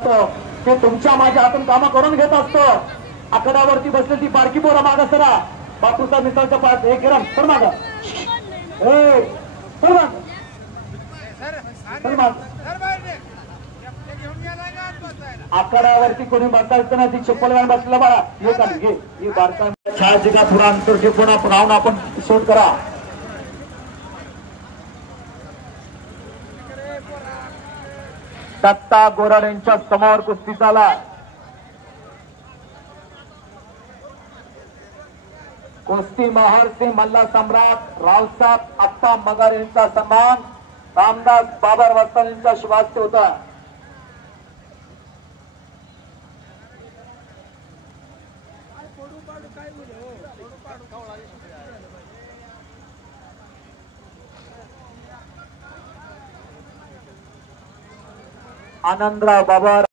ते तुमच्या माझ्या हातून कामं करून घेत असतो। आकड्यावरती बसलेली ती बारकी पोरं मागा सरा बापूचा मित्राच्या पाठ हे किरण तर मागा आकड्यावरती कोणी बसता येत नाही ती चप्पल घालून बसलेला बाळा हे का घे ही बारका छायाचिका पुरा अंतर जे पण राहून आपण शूट करा। दत्ता गोराड यांच्या समोर कुस्ती झाला। कुस्ती महर्षी मल्ला सम्राट रावसाहेब आप्पा मगर यांचा सन्मान रामदास बाबर वस्ताद यांचा शुभास्ते होता। आनंदराव बाबर